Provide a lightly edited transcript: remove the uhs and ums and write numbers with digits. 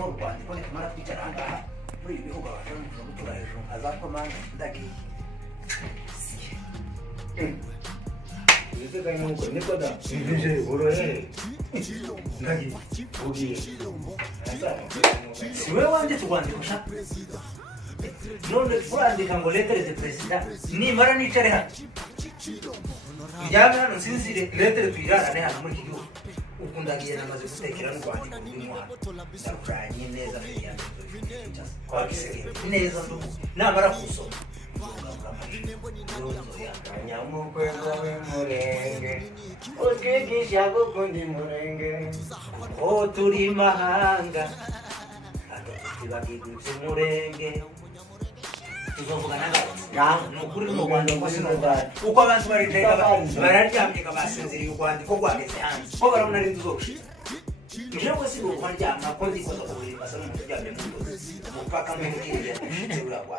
noneho urwandiko nitumara kwicara ahangaha muri ibi bihugu abashobora kuza gutura hejuru azakomanga ndagiye Itu kan mungkin ni pada ini boleh. Lagi, ugi. siwe wanje turwandiko sha none turandika ngo letere de president nimara nicare hano ryame hano nsinzire letere tuyirarane hano muri iki gihugu ukundagiye namaze gutekera n'urwandiko rurimo hano ndakuranye neza kwagisege neza ndugu namara kusoma Nyamukwe kowe murenge, utwigisha gukunda umurenge. ko turi mahanga tibagidutse umurenge tuzovugana ngaho nukuri mu Rwanda ko sinubara uko abantu bariteka bararyamye basinziriye urwandiko rwageze hanze ko barabona ari tuzoshika Mje ko sigo kwanjama ko ndiko ndakubira basa n'umuryamye mu ndozi mupaka mu kirya cy'uragwa